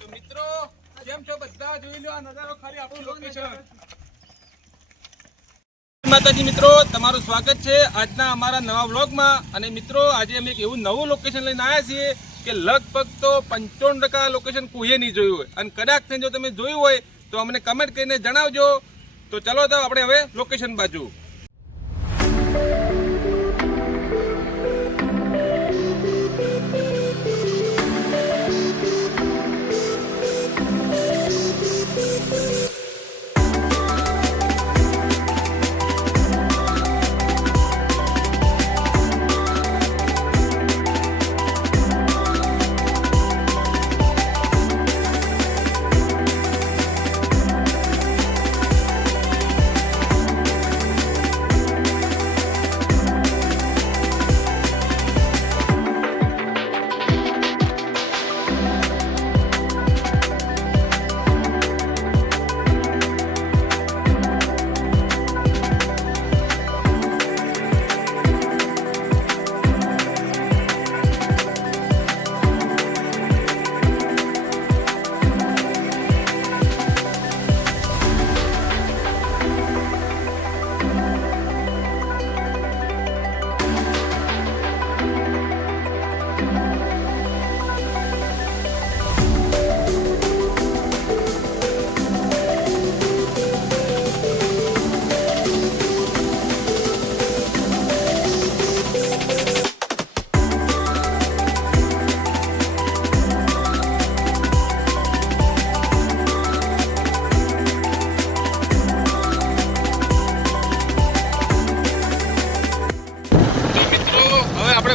તો મિત્રો કેમ છો બધા? જોઈ લો આ નજારો, ખાલી આપણું લોકેશન. માતાજી મિત્રો, તમારું સ્વાગત છે આજના અમારા નવા વ્લોગમાં. અને મિત્રો આજે અમે એક એવું નવું લોકેશન લઈને આવ્યા છીએ કે લગભગ તો 95% લોકેશન કોઈએ નહીં જોયું હોય. અને કદાચ જો તમે જોયું હોય તો અમને કમેન્ટ કરીને જણાવજો. તો ચલો તો આપણે હવે લોકેશન બાજુ.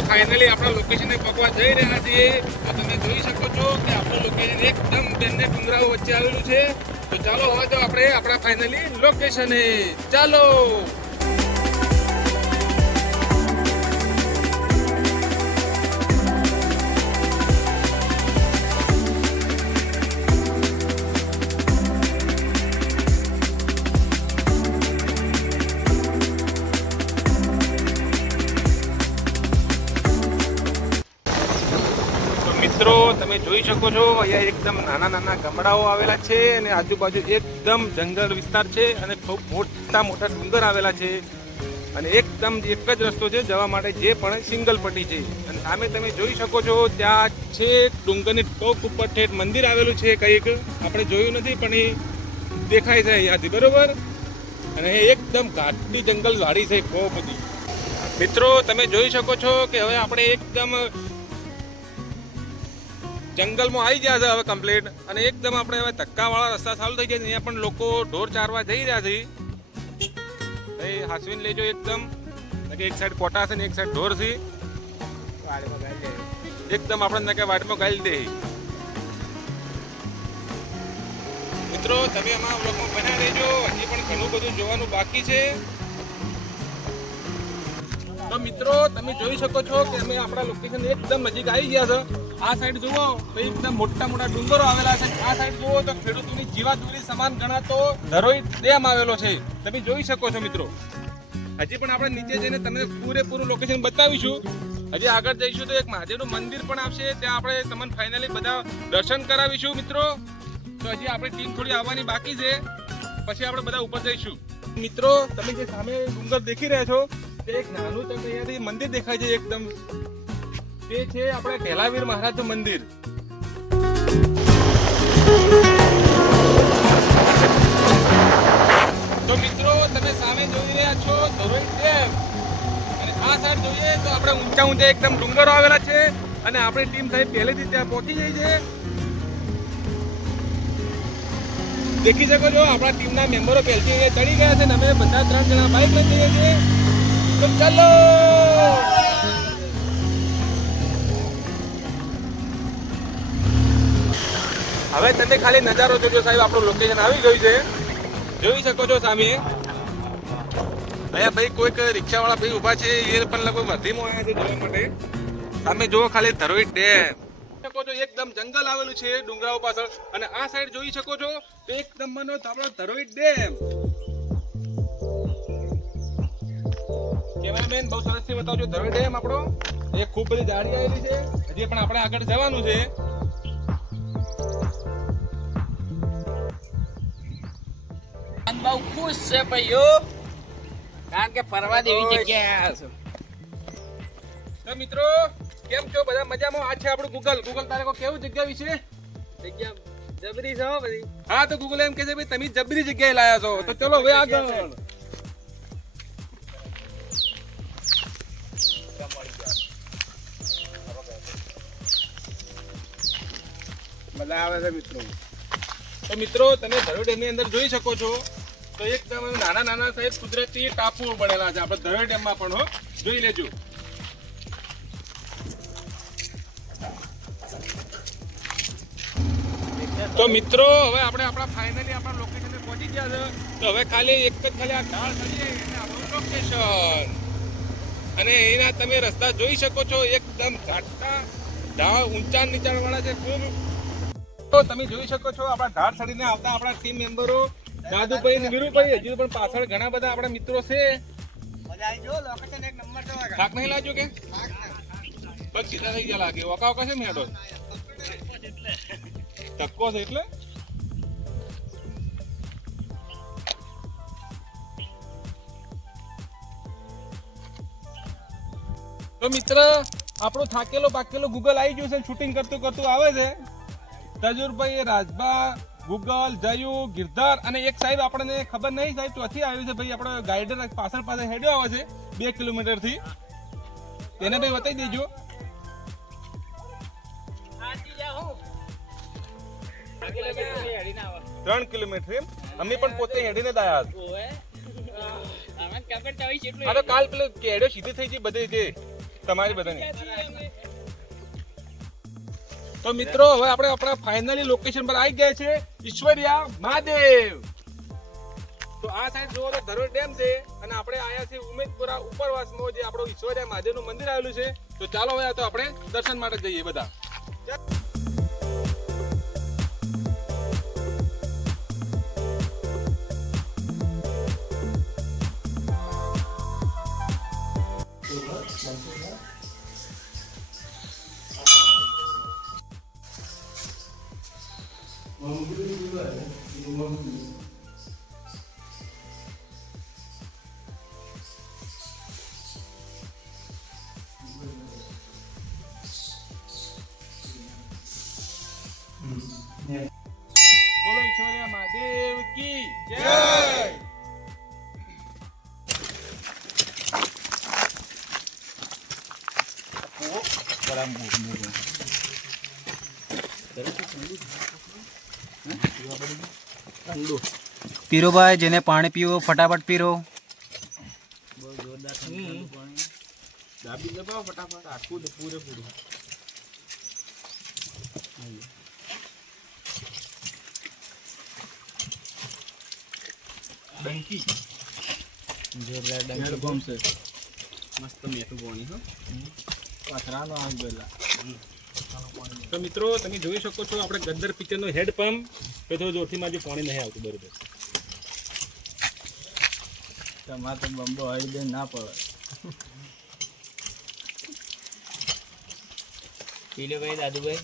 ફાઇનલી આપણા લોકેશને પહોંચવા જઈ રહ્યા છીએ. તો તમે જોઈ શકો છો કે આપણું લોકેશન એકદમ બંને ડુંગરાઓ વચ્ચે આવેલું છે. તો ચાલો હવે તો આપણે આપણા ફાઇનલી લોકેશને ચાલો. મિત્રો તમે જોઈ શકો છો અહીંયા એકદમ નાના નાના ગામડાઓ આવેલા છે અને આજુબાજુ એકદમ જંગલ વિસ્તાર છે અને ખૂબ મોટા મોટા ડુંગર આવેલા છે અને એકદમ એક જ રસ્તો છે જવા માટે, જે પણ સિંગલ પટ્ટી છે. અને સામે તમે જોઈ શકો છો ત્યાં છે ડુંગરની ટોપ ઉપર ઠેઠ મંદિર આવેલું છે. કંઈક આપણે જોયું નથી પણ એ દેખાય છે અહીંયાથી, બરોબર. અને એકદમ ઘાટી જંગલ વાડી છે બહુ બધી. મિત્રો તમે જોઈ શકો છો કે હવે આપણે એકદમ જંગલમાં આવી ગયા છે હવે કમ્પ્લીટ. અને એકદમ આપણે હવે ધક્કાવાળા રસ્તા ચાલુ થઈ ગયા છે. અહીંયા પણ લોકો ઢોર ચારવા જઈ રહ્યા છે. હાસવીને લેજો એકદમ, એક સાઈડ કોટા છે ને એક સાઈડ ઢોર છે. એકદમ આપણે કે વાટમાં ગાળી દે. મિત્રો તમે આમાં વ્લોગમાં બન્યા રહેજો, હજી પણ ઘણું બધું જોવાનું બાકી છે. તો મિત્રો તમે જોઈ શકો છો કે અમે આપણા લોકેશન એકદમ નજીક આવી ગયા છે. આ સાઈડ જુઓ તો એકદમ મોટા મોટા ડુંગરો આવેલા છે. આ સાઈડ જુઓ તો ખેડૂતોની જીવાદોરી સમાન ગણાતો ધરોઈ ડેમ આવેલો છે. તમે જોઈ શકો છો મિત્રો. હજી પણ આપણે નીચે જઈને તમને પૂરેપૂરું લોકેશન બતાવીશું. હજી આગળ જઈશું તો એક મહાદેવનું મંદિર પણ આવશે, ત્યાં આપણે તમને ફાઇનલી બધા દર્શન કરાવીશું મિત્રો. તો હજી આપણી ટીમ થોડી આવવાની બાકી છે, પછી આપણે બધા ઉપર જઈશું. મિત્રો તમે જે સામે ડુંગર દેખી રહ્યા છો તે એક નાનું તમને અહીંયાથી મંદિર દેખાય છે એકદમ, તે છે આપણે ઢેલાવીર મહારાજનું મંદિર. તો મિત્રો તમે સામે જોઈ રહ્યા છો ધરોઈ ડેમ. અને આ સાઈડ જોઈએ તો આપણે ઊંચા ઊંચા એકદમ ડુંગરો આવેલા છે. અને આપણી ટીમ સાહેબ પહેલેથી ત્યાં પહોંચી ગઈ છે. દેખી શકો છો આપણા ટીમના મેમ્બરો પહેલથી અહીંયા ચડી ગયા છે અને અમે બધા 3 જણા બાઇક લઈ જઈએ છીએ. તો ચાલો. હવે તમે ખાલી નજારો જોજો સાહેબ, આપણું લોકેશન આવી ગયું છે. જોઈ શકો છો સામે અહીંયા ભાઈ કોઈક રિક્ષાવાળા ભાઈ ઊભા છે, એ પણ લગભગ વધીમાં આવ્યા છે જોવા માટે. સામે જુઓ ખાલી ધરોઈ ડેમ શકો છો, એકદમ જંગલ આવેલું છે ડુંગરાઓ પાછળ. અને આ સાઈડ જોઈ શકો છો તો એકદમ મનો આપણો ધરોઈ ડેમ. કેમેરામેન બહુ સરસથી બતાવજો. ધરોઈ ડેમ આપણો એ ખૂબ બધી જાળી આવેલી છે. હજી પણ આપણે આગળ જવાનું છે. બહુ ખુશ છે ભાઈઓ, કારણ કે ફરવા જેવી જગ્યાએ આવ્યા છો. તો મિત્રો કેમ છો બધા મજામાં? આ છે આપણું ગૂગલ તારે કોઈ કેવું જગ્યા વિશે? જગ્યા જબરી છે હો બધી. હા તો ગૂગલ એમ કહે છે ભાઈ તમે જબરી જગ્યાએ લાયા છો. તો ચલો હવે આગળ. મજા આવે છે મિત્રો. તો મિત્રો તમે ધરોઈ ડેમની અંદર જોઈ શકો છો તો એકદમ નાના સાહેબ કુદરતી ટાપુ બનેલા છે આપણે ધરોઈ ડેમમાં પણ. હો જોઈ લેજો. તો મિત્રો હવે આપણે આપણા ફાઇનલી આપણા લોકેશન પર પહોંચી ગયા છે. તો હવે ખાલી આ ઢાળ ચડીએ એટલે આપણું લોકેશન. અને એના તમે રસ્તા જોઈ શકો છો એકદમ ઘાટા ઢાળ ઊંચા નીચાણવાળા છે ખૂબ. તો તમે જોઈ શકો છો આપણા ઢાળ ચડીને આવતા આપણા ટીમ મેમ્બરો દાદુભાઈ અને વીરુભાઈ, હજુ પણ પાછળ ઘણા બધા આપણા મિત્રો છે. થાક નહીં લાગ્યો કે પગ સીધા થઈ ગયા લાગે? ઓકા છે મેડો ધક્કો છે એટલે. તો મિત્ર આપણો થાકેલો પાકેલો ગૂગલ આવી ગયું છે, શૂટિંગ કરતું આવે છે. તજુરભાઈ, રાજભા, ગૂગલ, જયુ, ગિરધર અને એક સાહેબ આપણને ખબર નહીં સાહેબ ચોથી આવ્યું છે ભાઈ આપણો ગાઈડર પાછળ હેડ્યો આવે છે 2 કિલોમીટર થી. તેને ભાઈ બતાવી દેજો. 3 કિલોમીટર અમે પણ પોતે હેડીને જ આવ્યા. તો કાલ પેલો કેડ્યો સીધી થઈ ગઈ બધી જે તમારી બધાની. તો મિત્રો હવે આપણે આપણા ફાઇનલી લોકેશન પર આવી ગયા છે ઈશ્વરિયા મહાદેવ. તો આ સાઈડ જોવો તો ધરોઈ ડેમ છે અને આપણે આયા છે ઉમેદપુરા ઉપરવાસમાં જે આપણું ઈશ્વરિયા મહાદેવનું મંદિર આવેલું છે. તો ચાલો હવે તો આપણે દર્શન માટે જઈએ બધા. બોલો ઈશ્વરિયા મહાદેવ કી જય. પીરો ભાઈ, જેને પાણી પીવો ફટાફટ પીરો. દાબી દબાવો ફટાફટ આખું પૂરેપૂરું. ડંકી જોરદાર ડંકી બોમ્બ છે. મસ્ત મીઠું પાણી હો. પાથરાનો આગ બેલા. તો મિત્રો તમે જોઈ શકો છો આપણે ગદ્દર પિક્ચરનો હેડ પંપ તો જોરથી જે પાણી નહીં આવતું બરોબર. તમારે તો બંબો હળી દે ના પડે. પી લો ભાઈ દાદુભાઈ.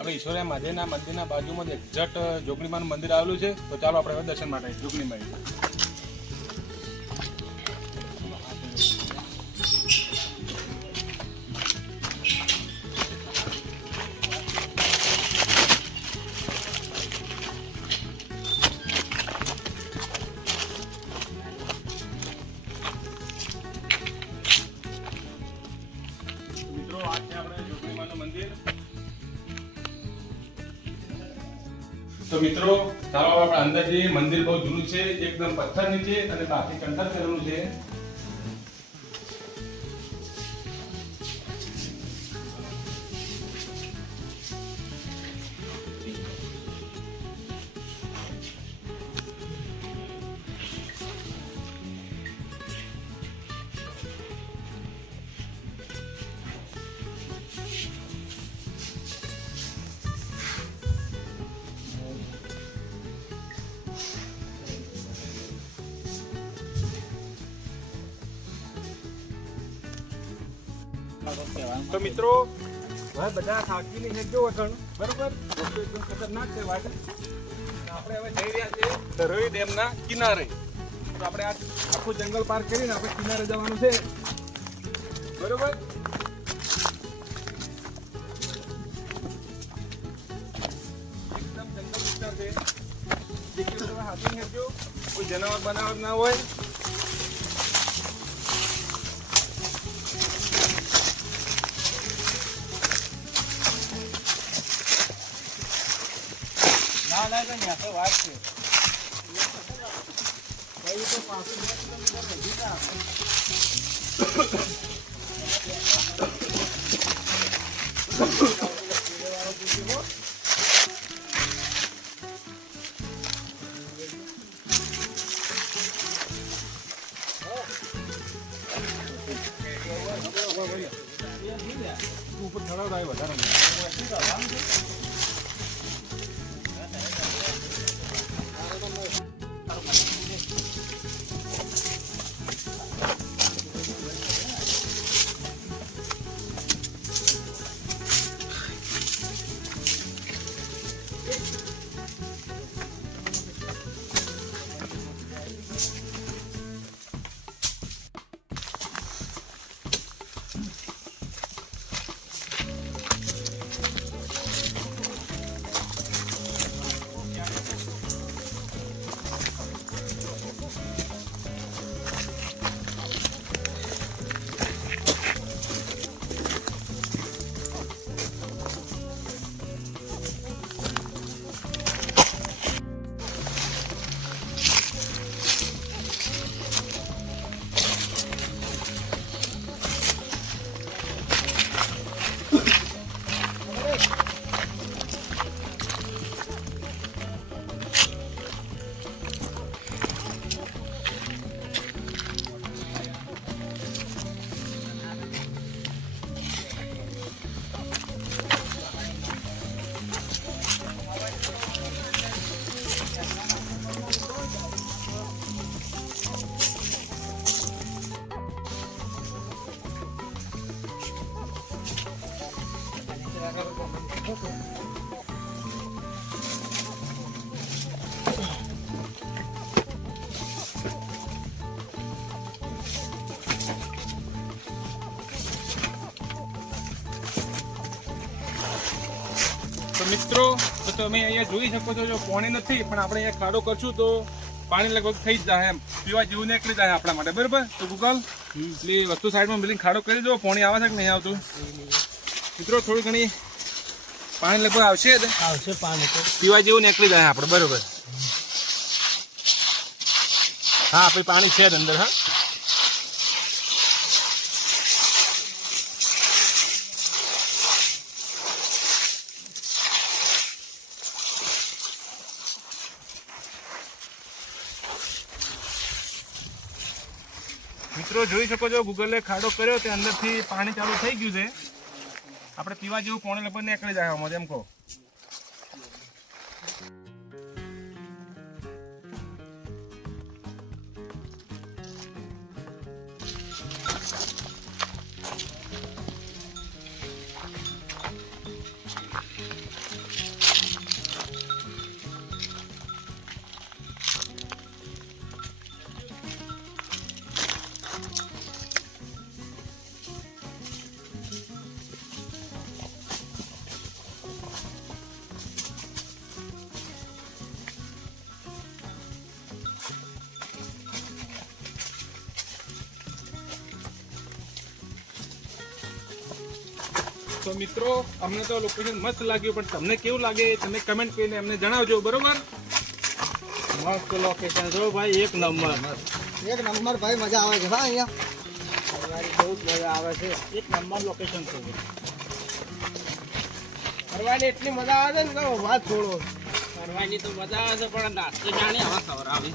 હવે ઈશ્વરિયા મહાદેવના મંદિરના બાજુમાં એક્ઝેક્ટ જોગણીમાનું મંદિર આવેલું છે. તો ચાલો આપણે હવે દર્શન માટે જોગણીમાં. મિત્રો આ છે આપણે જોગણીમાનું મંદિર. તો મિત્રો ચાલો આપણે અંદર જઈએ. મંદિર બહુ જૂનું છે, એકદમ પથ્થરની છે અને બાકી કંકર કરેલું છે. તો મિત્રો હવે બધા થાકીને હેડજો વખણ બરોબર રસ્તો એકદમ ખતરનાક છે વાટ આપણે હવે જઈ રહ્યા છીએ ધરોઈ ડેમના કિનારે તો આપણે આ આખું જંગલ પાર કરીને આપણે કિનારે જવાનું છે બરોબર એકદમ જંગલ વિસ્તાર છે હાથી હેડજો કોઈ જનાવર બનાવર ના હોય ના કઈ તો વાત છે ઉપર ચડાવ થાય વધારે તો મિત્રો તો તમે અહીંયા જોઈ શકો છો જો પાણી નથી પણ આપણે અહીંયા ખાડો કરશું તો પાણી લગભગ થઈ જ જાય એમ પીવા જેવું નીકળી જાય આપણા માટે બરાબર તો ગૂગલ એટલે વસ્તુ સાઈડમાં મિલિંગ ખાડો કરી દો પાણી આવે છે કે નહીં આવતું મિત્રો થોડી ઘણી પાણી લગભગ આવશે પાણી તો પીવા જેવું નીકળી જાય આપણે બરાબર હા આપણે પાણી છે જ અંદર હા મિત્રો જોઈ શકો છો ગૂગલે ખાડો કર્યો તે અંદરથી પાણી ચાલુ થઈ ગયું છે આપણે પીવા જેવું પાણી લગભગ નીકળી જાય આમાં એમ કહો તો મિત્રો અમને તો લોકેશન મસ્ત લાગ્યું પણ તમને કેવું લાગે તમે કમેન્ટ કરીને અમને જણાવજો બરોબર મસ્ત લોકેશન જો ભાઈ એક નંબર ભાઈ મજા આવે છે હા અહીંયા બહુ મજા આવે છે એક નંબર લોકેશન છે ફરવાની એટલી મજા આવે છે ને વાત છોડો ફરવાની તો મજા આવે છે પણ નાસ્તો જાણે આવા ખબર આવે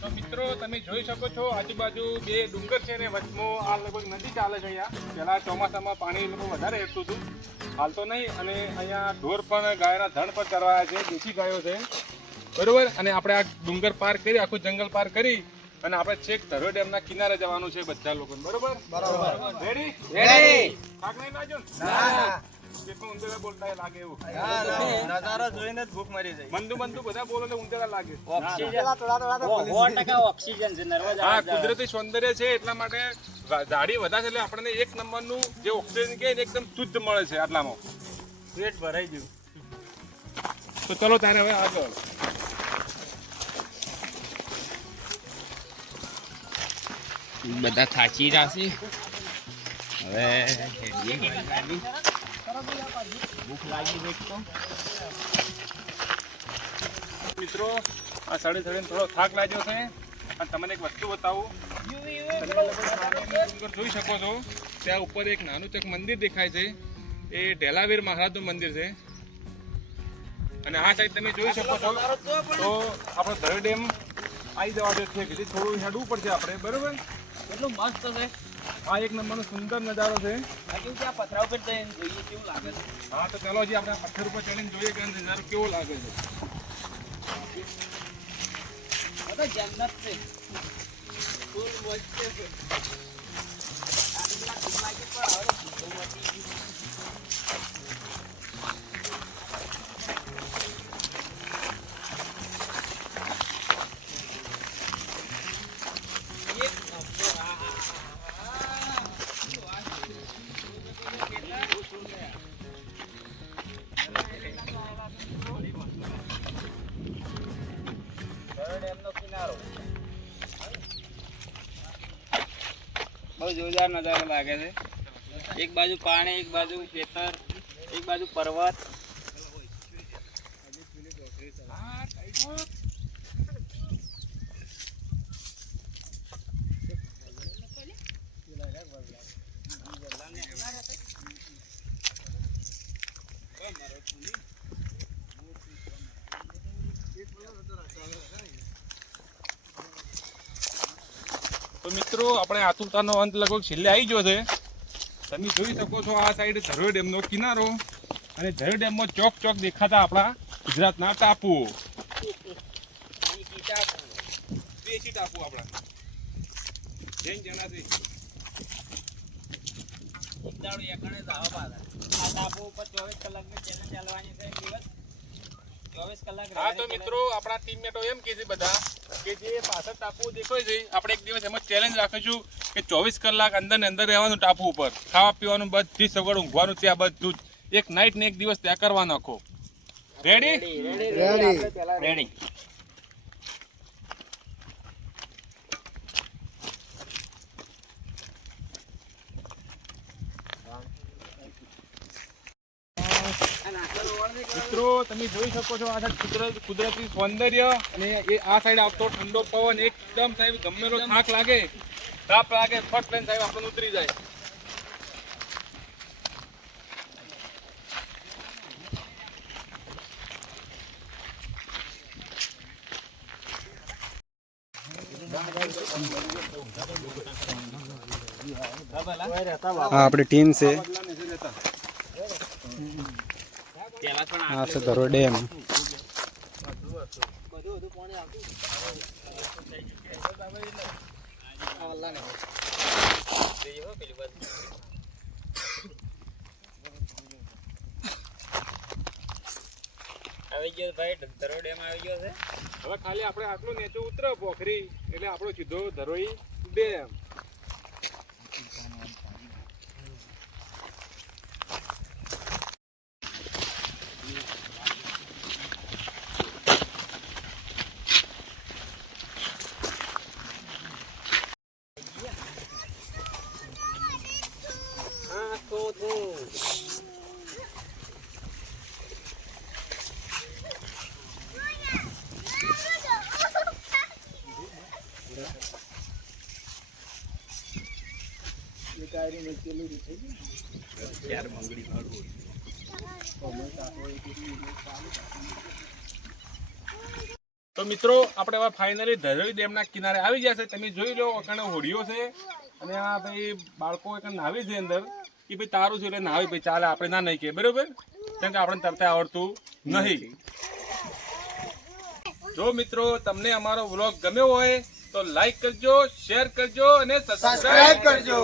તો મિત્રો તમે જોઈ શકો છો આજુબાજુ બે ડુંગર છે ને વચમાં આ લગભગ નદી ચાલે છે અહીંયા. પહેલા ચોમાસામાં પાણી લોકો વધારે હેઠતું હતું, હાલ તો નહીં. અને અહીંયા ઢોર પણ ગાયના ધણ પર ચરવાયા છે, દેશી ગાયો છે, બરોબર. અને આપણે આ ડુંગર પાર કરી, આખું જંગલ પાર કરી અને આપણે છેક ધરોઈ ડેમના કિનારે જવાનું છે બધા લોકો, બરોબર? રેડી? થાક નહીં લાગ્યો ને? કેટલું ઊંધેડા બોલતા લાગે એવું. નજારો જોઈને જ ભૂખ મરી જાય. મંદુ બધા બોલો એટલે ઊંધેડા લાગે. ઓક્સિજન છે નર્મદા. હા, કુદરતી સૌંદર્ય છે એટલા માટે ઝાડી વધારે છે એટલે આપણને એક નંબરનું જે ઓક્સિજન કે એકદમ શુદ્ધ મળે છે આટલામાં. પેટ ભરાઈ ગયું. તો ચલો તારે હવે આગળ. બધા થાચી રહ્યા છે હવે. ભૂખ લાગી ગઈ તો મિત્રો આ સડે સડે થોડો થાક લાગ્યો છે અને તમને એક વસ્તુ બતાવું. તમે ડુંગર જોઈ શકો છો, ત્યાં ઉપર એક નાનું તો એક મંદિર દેખાય છે, એ ઢેલાવીર મહારાજનું મંદિર છે. અને આ સાઈડ તમે જોઈ શકો છો તો આપણો ધરોઈ ડેમ આવી જવા દે છે, કે થોડું હેડવું પડશે આપણે, બરોબર? કેટલું મસ્ત છે. આ એક નંબરનો સુંદર નજારો છે. હજુ ત્યાં પથરા ઉપર જઈને જોઈએ કેવું લાગે છે. હા, તો ચાલો હજી આપણે આ પથ્થર ઉપર ચડીને જોઈએ કે નજારો કેવો લાગે છે. બધા જન્નત છે. ફૂલ મસ્ત છે. આટલા લાગે પણ હવે ભૂખો મટી ગઈ. બહુ જોરદાર નજારો લાગે છે. એક બાજુ પાણી, એક બાજુ ખેતર, એક બાજુ પર્વત. તો મિત્રો આપણે આતુરતાનો અંત લગભગ છેલ્લે આવી ગયો છે. તમે જોઈ શકો છો આ સાઈડ ધરોઈ ડેમનો કિનારો અને ધરોઈ ડેમમાં ચોક ચોક દેખાતા આપણા ગુજરાતના ટાપુઓ. દેશી ટાપુ આપણા જૈન જણાથી. આ ટાપુ ઉપર 24 કલાકની ચેનલ ચાલવાની છે. દિવસ 24 કલાક. હા, તો મિત્રો આપણા ટીમમેટો એમ કહે છે બધા કે જે પાછળ ટાપુ દેખાય છે આપણે એક દિવસ એમાં ચેલેન્જ રાખીશું કે 24 કલાક અંદર ને અંદર રહેવાનું ટાપુ ઉપર, ખાવા પીવાનું બધી સગવડ, ઊંઘવાનું ત્યાં બધું જ, એક નાઇટ ને એક દિવસ ત્યાં કરવા નાખો. રેડી? રેડી. મિત્રો તમે જોઈ શકો છો આ સાઈડ કુદરતી સૌંદર્ય અને એ આ સાઈડ આવતો ઠંડો પવન, એકદમ સાહેબ ગમેલો થાક લાગે, તાપ લાગે, ફટ લઈને સાહેબ આપણને ઉતરી જાય. આ આપણી ટીમ છે. પેલા પણ આ છે ધરોઈ ડેમ. આવી ગયો ભાઈ, ધરોઈ ડેમ આવી ગયો છે. હવે ખાલી આપણે આટલું નીચે ઉતરો પોખરી એટલે આપણો સીધો ધરોઈ ડેમ. તો મિત્રો આપણે હવે ફાઇનલી ધરોઈ ડેમના કિનારે આવી ગયા છે. તમે જોઈ લો અખાણે હોડીઓ છે અને આ ભાઈ બાળકો એક નાવી છે અંદર કે ભાઈ તારું છે એટલે નાવી ભાઈ ચાલે, આપણે ના નહીં કે બરોબર, કેમ કે આપણે તરતા આવડતું નહીં. જો મિત્રો તમને અમારો વ્લોગ ગમ્યો હોય તો લાઈક કરજો, શેર કરજો અને સબસ્ક્રાઇબ કરજો.